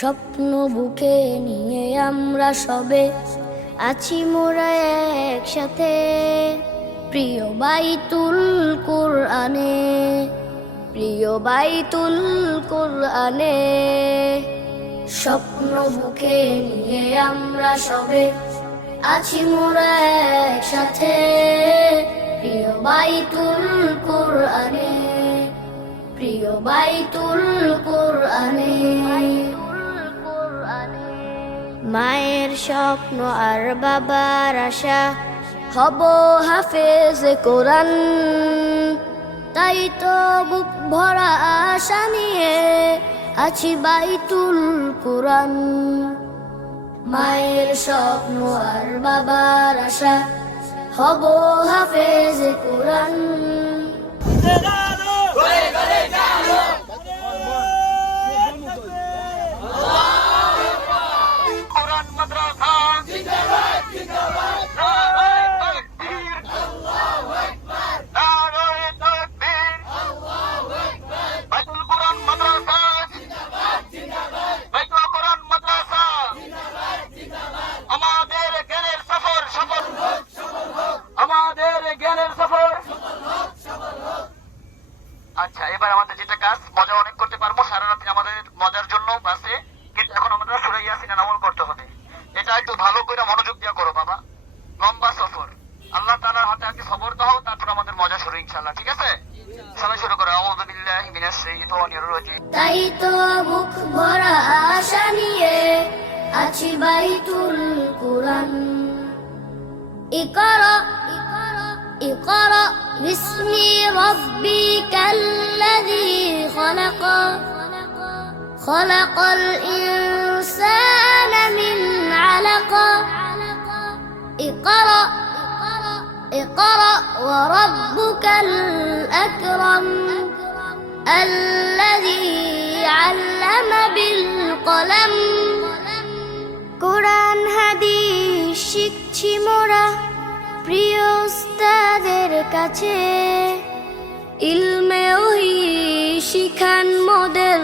স্বপ্ন বুকে নিয়ে আমরা সবে আছি মোরা একসাথে। প্রিয় বাইতুল কোরআনে, প্রিয় বাইতুল কোরআনে, স্বপ্ন বুকে নিয়ে আমরা সবে আছি মোরা একসাথে। প্রিয় বাইতুল কোরআনে, প্রিয় বাইতুল কোরআনে। মায়ের স্বপ্ন আর বাবার আশা, হব হাফেজ কোরআন। তাই তো বুক ভরা আশা নিয়ে আছি বাইতুল কোরআন। মায়ের স্বপ্ন আর বাবার আশা, হব হাফেজ কোরআন। একটু ভালো করে মনোযোগ দিয়া করো, বাবা। লম্বা সফর। আল্লাহ তালার হাতে আজকে সবর দাও, তারপর আমাদের মজা শুরু ইনশাল্লাহ ঠিক আছে? সবাই শুরু করো, আউযু মিনাশ শাইতানির রাজিম। তাই তো মুখ ভরা আশা নিয়ে আছি বাইতুল কুরআন। ইকরা ইকরা বিসমি ইনসানা মিন اقرأ وربك الأكرم الذي علم بالقلم কোরআন হাদিস শিখছি মোরা প্রিয় উস্তাদের কাছে ইলমে ওহি শিখান মোদের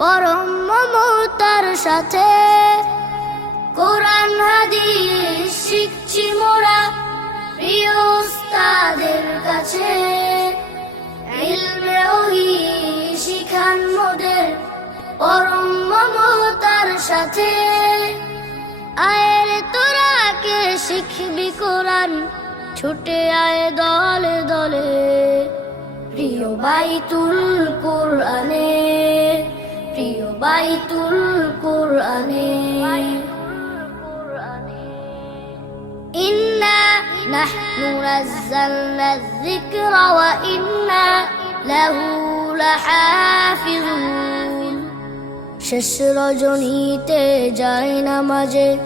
পরম মমতার সাথে কোরআন হাদিস সাথে আয়ের তোরা কে শিখবি কোরআন ছুটে আয় দলে দলে প্রিয় বাইতুল কোরআনে প্রিয় বাইতুল কোরআনে إنا نحن نزلنا الذكر وإنا له لحافظون শেষ রজনীতে যাই নামাজে।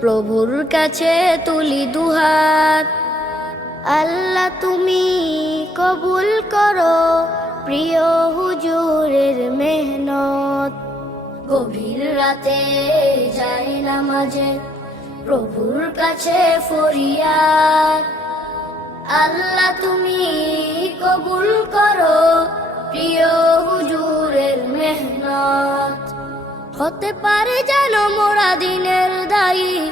প্রভুর কাছে তুলি দুহাত। আল্লাহ তুমি কবুল করো প্রিয় হুজুরের মেহনত। গভীর রাতে যাই নামাজে প্রভুর কাছে ফরিয়াদ। আল্লাহ তুমি কবুল করো প্রিয় হতে পারে যেন মোরা দিনের দায়ী।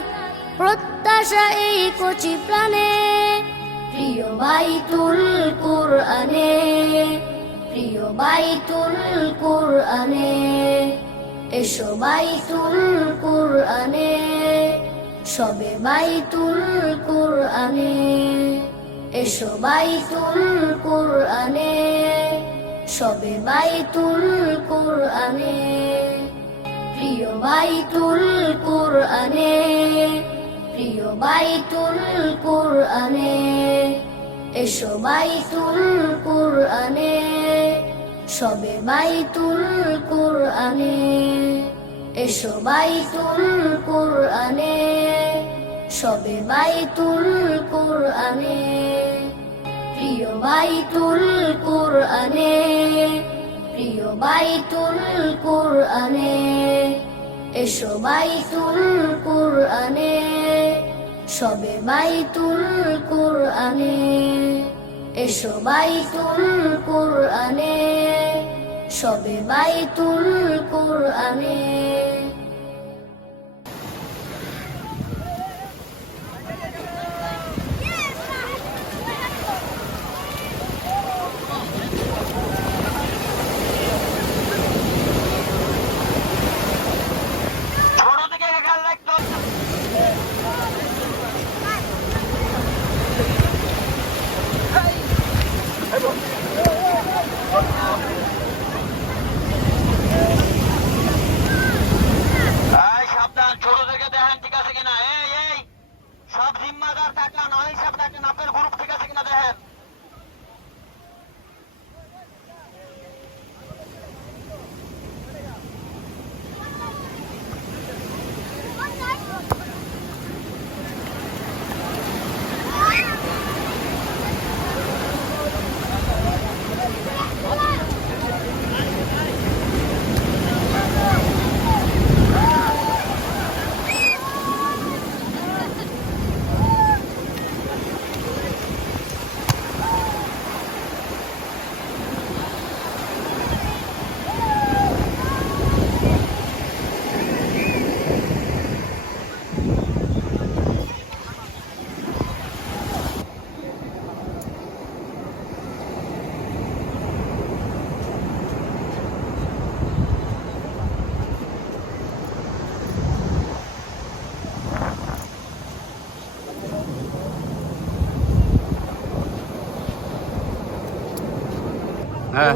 প্রত্যাশা এই কচি প্রাণে। প্রিয় বাইতুল কোরআনে। প্রিয় বাইতুল কোরআনে। এসো বাইতুল কোরআনে। সবে বাইতুল কোরআনে। এসো বাইতুল কোরআনে। সবে বাইতুল কোরআনে। প্রিয় বাইতুল কোরআনে, প্রিয় বাইতুল কোরআনে, এসো বাইতুল কোরআনে, সবে বাইতুল কোরআনে, এসো বাইতুল কোরআনে, সবে বাইতুল কোরআনে, প্রিয় বাইতুল কোরআনে। প্রিয় বাইতুল কোরআনে, এসো বাইতুল কোরআনে, সবে বাইতুল কুরআনে, এসো বাইতুল কোরআনে, সবে বাইতুল কোরআনে।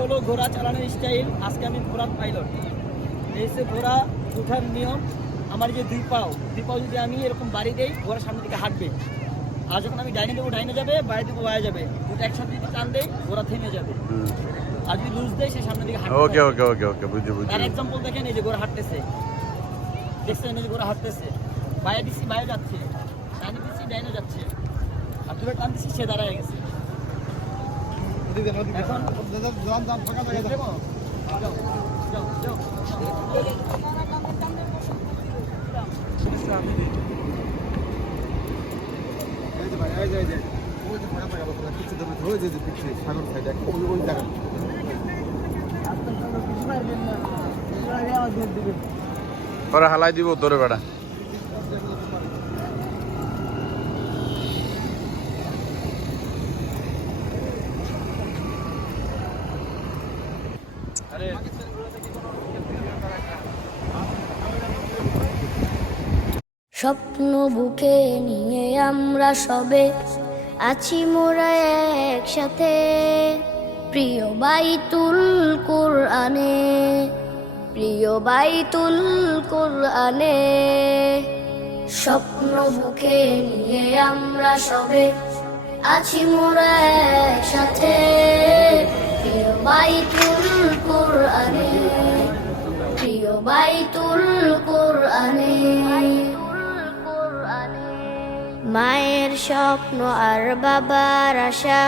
হলো ঘোড়া চালানোর স্টাইল আজকে আমি ঘোড়ার পাইলট এই হচ্ছে ঘোড়া উঠার নিয়ম আমার যে দুই পাও দুই পাও যদি আমি এরকম বাড়ি দেই ঘোড়া সামনের দিকে হাঁটবে। আর যখন আমি ডাইনে দেবো ডাইনে যাবে বাইরে দেবো বাইরে যাবে। দুটো একসাথে যদি টান দেই ঘোড়া থেমে যাবে। আর যদি লুজ দেয় সে সামনের দিকে হাঁটবে ওকে ওকে ওকে ওকে বুঝি বুঝি তার এক্সাম্পল দেখেন এই যে ঘোড়া হাঁটতেছে। দেখছেন এই যে ঘোড়া হাঁটতেছে। বাইরে দিচ্ছি বাইরে যাচ্ছে। ডাইনে দিচ্ছি ডাইনে যাচ্ছে। আর দূরে টান দিচ্ছি সে দাঁড়ায় গেছে। পরে হালাই দিব তোরে বেড়া স্বপ্ন বুকে নিয়ে আমরা সবে আছি মোরা একসাথে। প্রিয় বাইতুল কোরআনে, প্রিয় বাইতুল কোরআনে। স্বপ্ন বুকে নিয়ে আমরা সবে আছি মোরা একসাথে। প্রিয় বাইতুল কোরআনে, প্রিয় বাইতুল কোরআনে। মায়ের স্বপ্ন আর বাবার আশা,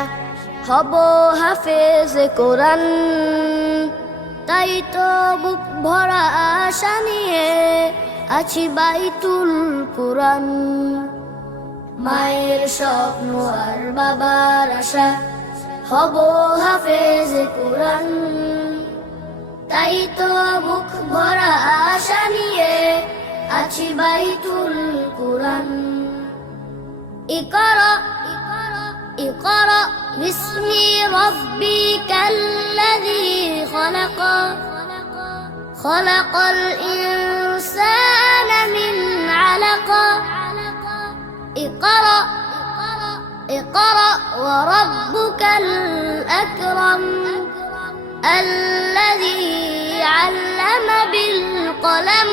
হব হাফেজ কোরআন। তাই তো বুক ভরা আশা নিয়ে আছি বাইতুল কোরআন। মায়ের স্বপ্ন আর বাবার আশা, হব হাফেজ কোরআন। তাই তো বুক ভরা আশা নিয়ে আছি বাইতুল কোরআন। اقرأ اقرأ باسم ربك الذي خلق. خلق الإنسان من علق. اقرأ اقرأ وربك الأكرم الذي علم بالقلم.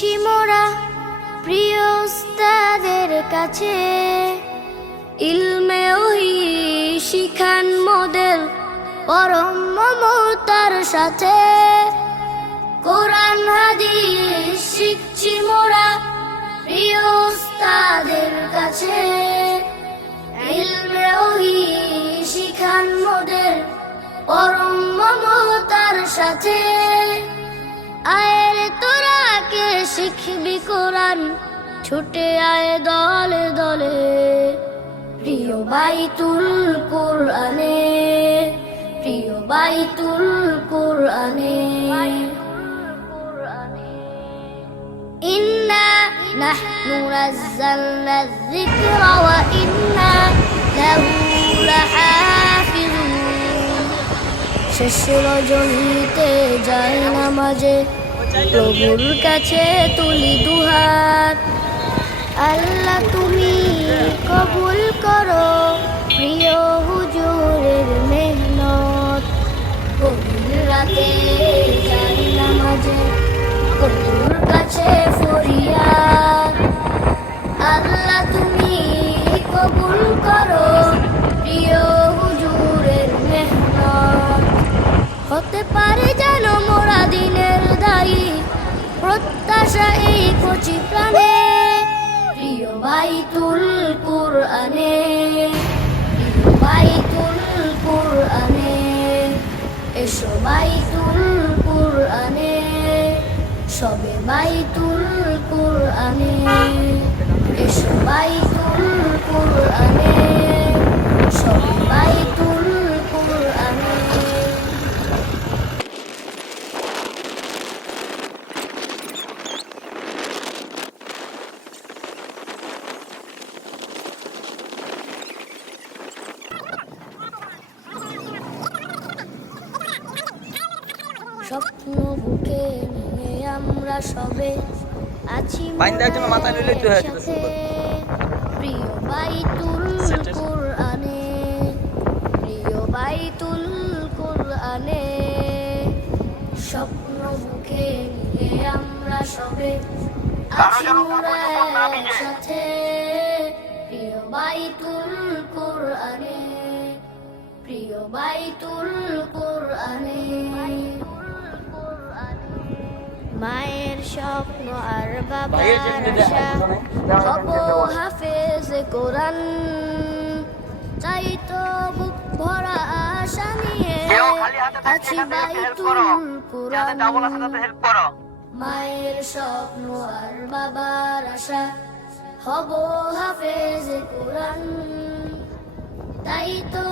শিখছি মোরা প্রিয় কাছে। ইলমে ওহি শিখান মোদের পরম মমতার সাথে। কোরআন, হাদিস শিখছি মোরা প্রিয় উস্তাদের কাছে। ইলমে ওহি শিখান মোদের পরম মমতার সাথে। শিখবি কোরআন ছুটে আয় দলে দলে প্রিয় বাইতুল কোরআনে প্রিয় বাইতুল কোরআনে إنا نحن نزلنا الذكر وإنا له لحافظون শেষ রজনীতে যাই নামাজে প্রভুর কাছে তুলি দুহাত। আল্লাহ, তুমি কবুল করো প্রিয় হুজুরের মেহনত। গভীর রাতে নামাজে প্রভুর কাছে ফরিয়াদ। আল্লাহ, তুমি কবুল করো প্রিয় হুজুরের মেহনত। হতে পারে জানো মোরা দিনের দায়ী প্রত্যাশা এই কচি প্রাণে। প্রিয় বাইতুল কোরআনে। প্রিয় বাইতুল কোরআনে। এসো বাইতুল কোরআনে। সবে বাইতুল কোরআনে। এসো বাইতুল কোরআনে। সবে বাইতুল বুকে আমরা সবে আছি বাইন্দার জন্য মাথা নিলে তো প্রিয় বাইতুল কোরআনে প্রিয় স্বপ্ন বুকে নিয়ে আমরা সবে আছি মোরা প্রিয় বাইতুল কোরআনে প্রিয় বাইতুল কোরআনে। মায়ের স্বপ্ন আর বাবার আশা হব হাফেজ কোরআন। তাই তো বুক ভরা আশা নিয়ে আছি বাইতুল কোরআন। মায়ের স্বপ্ন আর বাবার আশা হব হাফেজ কোরআন। তাই তো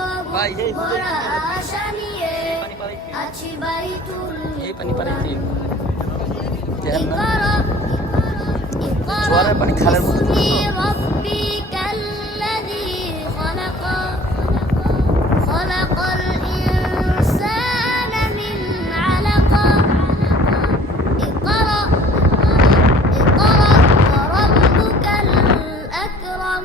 ভরা আশা নিয়ে আছি বাইতুল কোরআন। اقرأ اقرأ باسم ربك الذي خلق خلق الإنسان من علق اقرأ اقرأ وربك الأكرم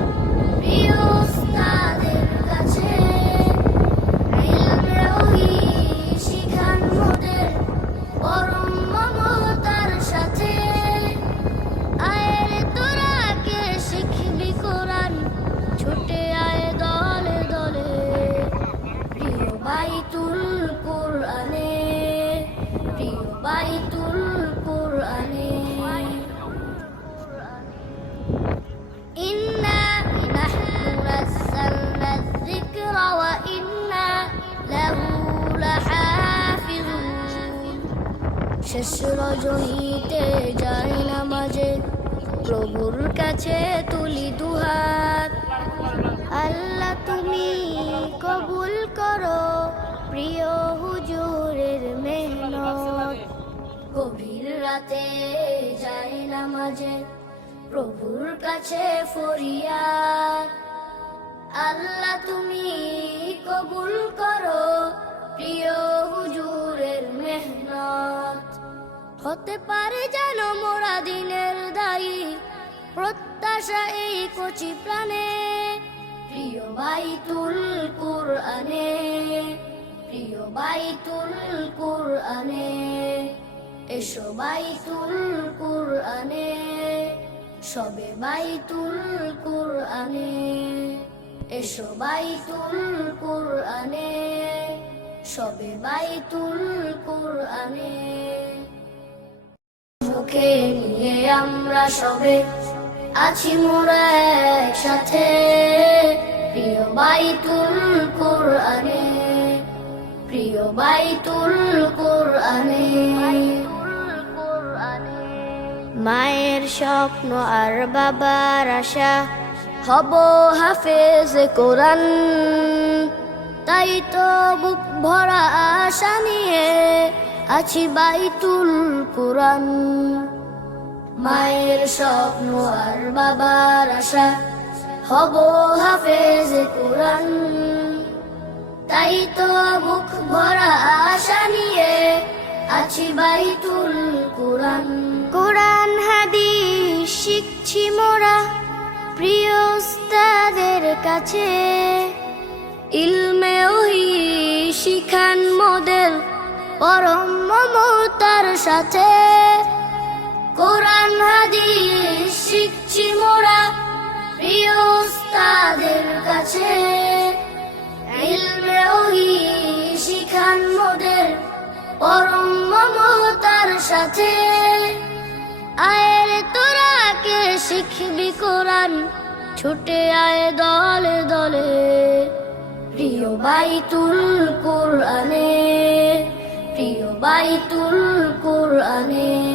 শেষ রজনীতে যাই না মাঝে। প্রভুর কাছে তুলি দুহাত। আল্লাহ, তুমি কবুল করো প্রিয় হুজুরের মেহনত। গভীর রাতে যাই না মাঝে, প্রভুর কাছে ফরিয়াদ। আল্লাহ, তুমি কবুল করো প্রিয় মেহনত হতে পারে যেন মোরা দিনের দায়ী। প্রত্যাশা এই কচি প্রাণে। প্রিয় বাইতুল কুরআনে। প্রিয় বাইতুল কুরআনে। এসো বাইতুল কুরআনে। সবে বাইতুল কুরআনে। এসো বাইতুল কুরআনে। সবে বাইতুল কুরআনে। মুখে নিয়ে আমরা সবে আছি মোরা একসাথে। প্রিয় বাইতুল কোরআনে, প্রিয় বাইতুল কোরআনে। মায়ের স্বপ্ন আর বাবার আশা, হব হাফেজ কোরআন। তাই তো বুক ভরা আশা নিয়ে আছি বাইতুল কোরআন। মায়ের স্বপ্ন আর বাবার আশা, হব হাফেজ কোরআন। তাই তো বুক ভরা আশা নিয়ে আছি বাইতুল কোরআন। কোরআন, হাদিস শিখছি মোরা প্রিয় উস্তাদের কাছে। ইলমে ওহি শিখান মোদের পরম মমতার সাথে। কোরআন, হাদিস শিখছি মোরা প্রিয় উস্তাদের কাছে। ইলমে ওহি শিখান মোদের পরম মমতার সাথে। আয়ের তোরা কে শিখবি কোরআন, ছুটে আয় দলে দলে। প্রিয় বাইতুল কোরআনে। বাইতুল কোরআনে।